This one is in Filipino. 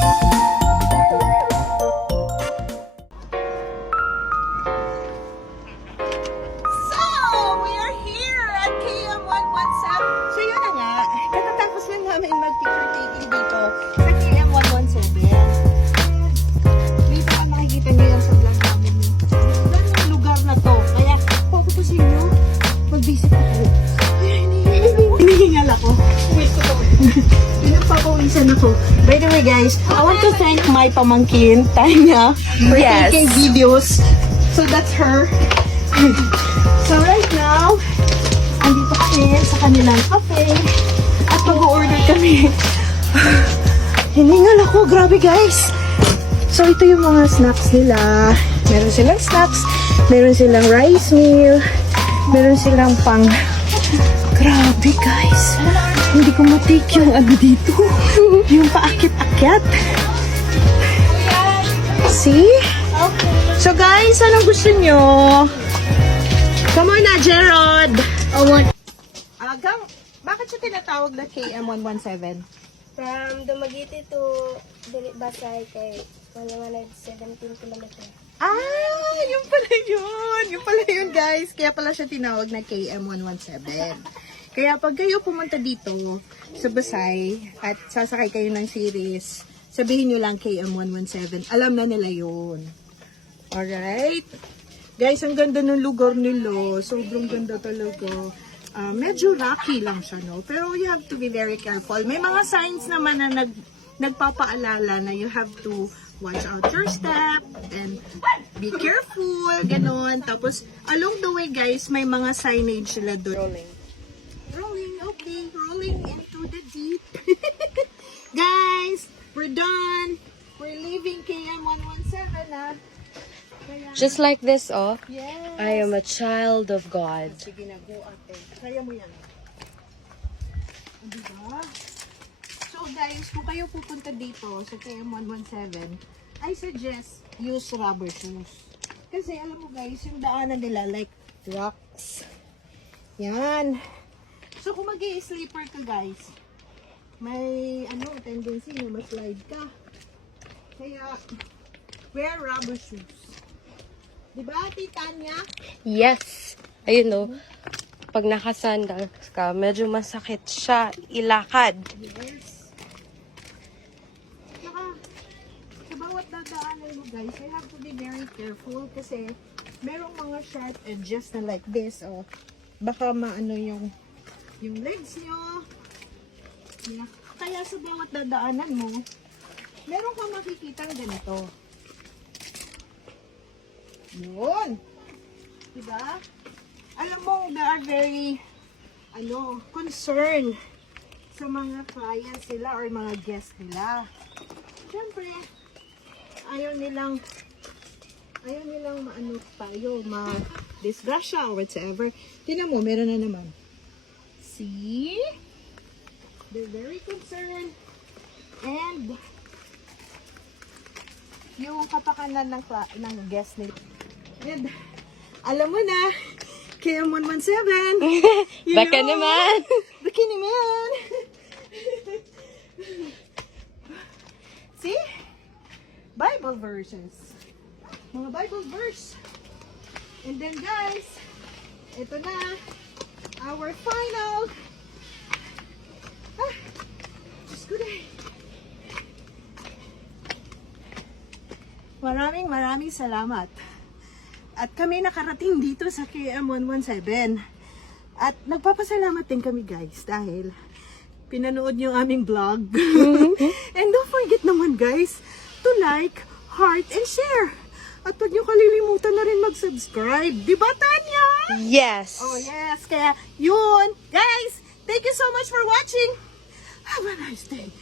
We are here at KM117. So yun na nga, katatapos lang namin mag-picture taking dito sa KM117. Dito pa makikita nyo yan sa vlog namin. Ganda yung lugar na to. Kaya kung ako sa inyo, mag-visit ako. Hinihingal ako. Pinagpapawisan ako. By the way guys, I want to thank my pamangkin, Tanya, for taking videos. So that's her. So right now, andito kami sa kanilang cafe at mag-order kami. Hiningal ako, grabe guys. So ito yung mga snacks nila. Meron silang snacks, meron silang rice meal, meron silang pang... Grabe guys. Hindi ko matake yung ano dito. Yung paakit-akyat. See? So guys, anong gusto nyo? Come on na, Gerard! Bakit siya tinatawag na KM117? From Dumaguete to Basay kay 117 kilometers. Yung pala yun! Yung pala yun, guys. Kaya pala siya tinawag na KM117. Kaya pag kayo pumunta dito sa Basay at sasakay kayo ng series, sabihin nyo lang KM117. Alam na nila yun. Alright? Guys, ang ganda ng lugar nila. Sobrang ganda talaga. Medyo rocky lang siya, no? Pero you have to be very careful. May mga signs naman na nagpapaalala na you have to watch out your step and be careful, ganon. Tapos, along the way, guys, may mga signage sila doon. Rolling, okay. Rolling into the deep. Guys, we're done. We're leaving KM117 na. Just like this, oh. Yes. I am a child of God. Sige na, go ate. Kaya mo yan. Diba? So guys, kung kayo pupunta dito sa KM117, I suggest use rubber shoes. Kasi alam mo guys, yung daanan nila like rocks. Yan. So kung mag-i-sleeper ka guys, may tendency na ma-slide ka. Kaya wear rubber shoes. Diba, Titanya? Yes. Ayun, oh. Pag nakasandals ka, medyo masakit siya ilakad. Yes. Saka, sa bawat dadaanan mo guys, you have to be very careful kasi merong mga sharp edges na like this, oh. Baka maano yung legs nyo. Yeah. Kaya sa bawat dadaanan mo, meron kang makikitang ganito. Yun. Diba? Alam mo, they are very, concerned sa mga clients nila or mga guests nila. Siyempre, ayaw nilang ma-disgrasya or whatever. Tingnan mo, meron na naman. See? They're very concerned. And, yung kapakanan ng guest nila. And, alam mo na, KM117. Baka naman. Baka naman. See? Bible verses. Mga Bible verse. And then guys, ito na, our final. Diyos ko na. Maraming salamat. At kami nakarating dito sa KM117. At nagpapasalamat din kami guys dahil pinanood niyo ang aming vlog. And don't forget naman guys to like, heart, and share. At huwag niyo kalilimutan na rin mag-subscribe. Diba Tanya? Yes. Oh yes. Kaya yun. Guys, thank you so much for watching. Have a nice day.